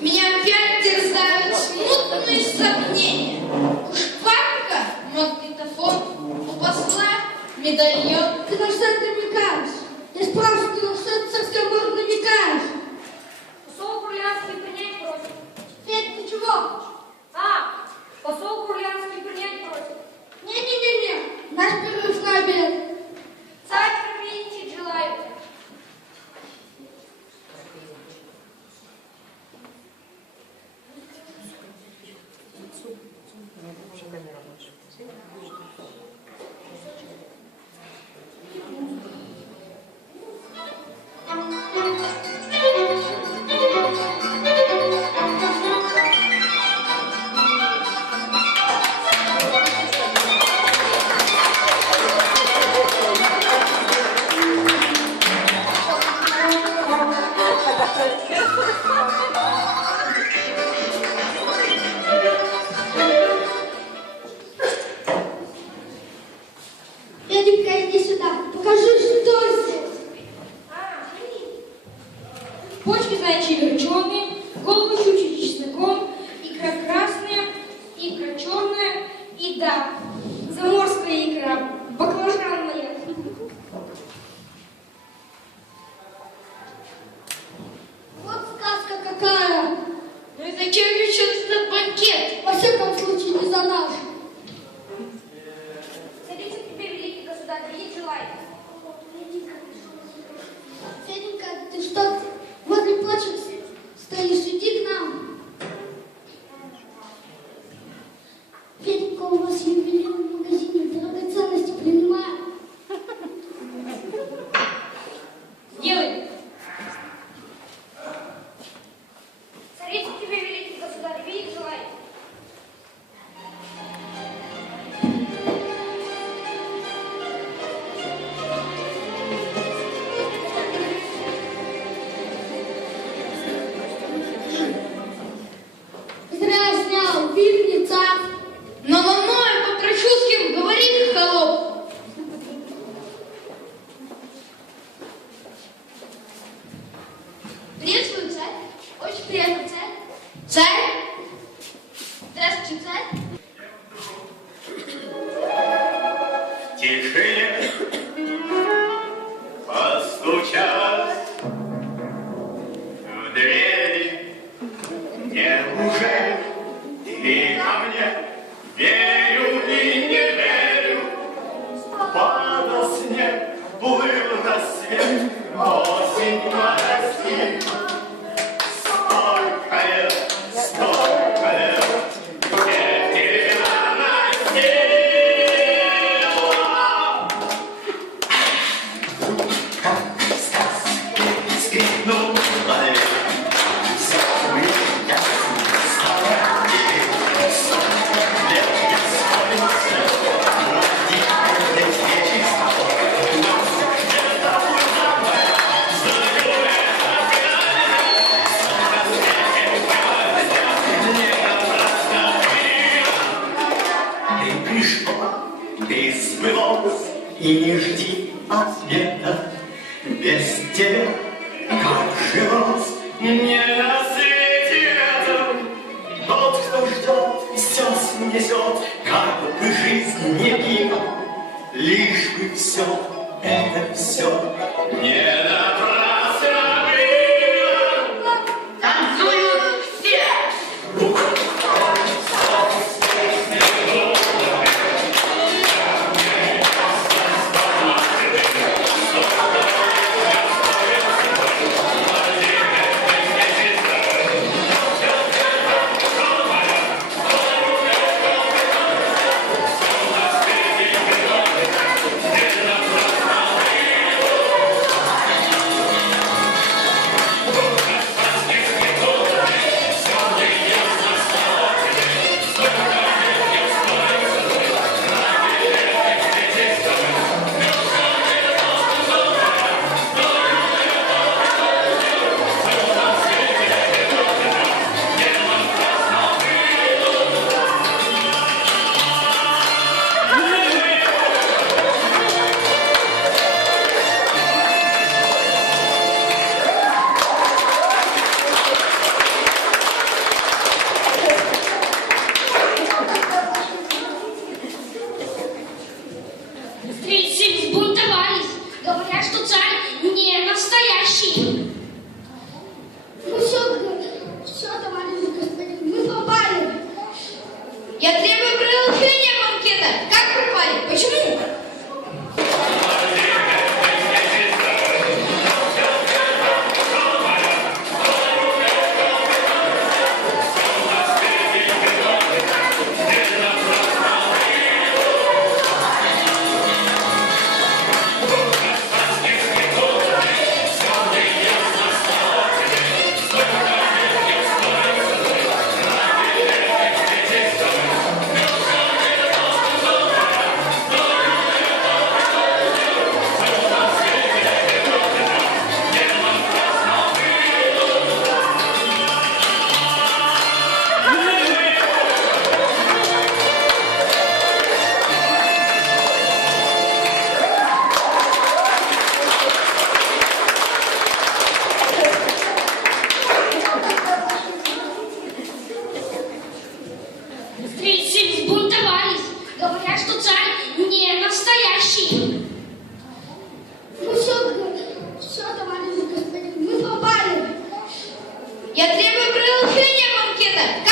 Меня опять терзают смутные сомнения. Уж папка, магнитофон, у посла медальон. Ты на что намекаешь? Я спрашиваю, ты на что совсем можно намекаешь? Посол Курлянский принять просит. Федь, ты чего? Посол Курлянский принять просит. Не-не-не-не, наш перерыв на обед. Царь применить желает. Феденька, иди сюда, покажи, что здесь. Почки заячьи верченые, голову щучьи чесноком, икра красная, икра черная и, да, заморская икра, баклажанная. Вот сказка какая. Ну и зачем еще этот банкет? Во всяком случае, не за наш. Царица к тебе, великий государь, видеть желает. Феденька, ты что, возле плачек стоишь? Иди к нам. Феденька, у вас ювелир в магазине драгоценности принимает. Сделай. Царица к тебе, великий государь, видеть желает. Зря снял, фильм не царь. Но мною потрачу с кем говорит холоп. Приветствую, царь. Очень приятно, царь. Царь? Здравствуйте, царь. В тишине постучалась в двери. Неужели ты ко мне? Верю и не верю. Падал снег, плыл рассвет, осень моросит. Столько лет, где тебя носила. Скрипнул дверь, все мне ясно стало теперь. 40 лет я ссорился, родители встречи с тобой. Но это уже ты пришла, ты смылась, и не жди ответа. Без тебя, как жилось, не на свете этом. Тот, кто ждет, все снесет, как бы жизнь не била. Лишь бы все, это все не напрасно было. Танцуют все. Я требую продолжения банкета.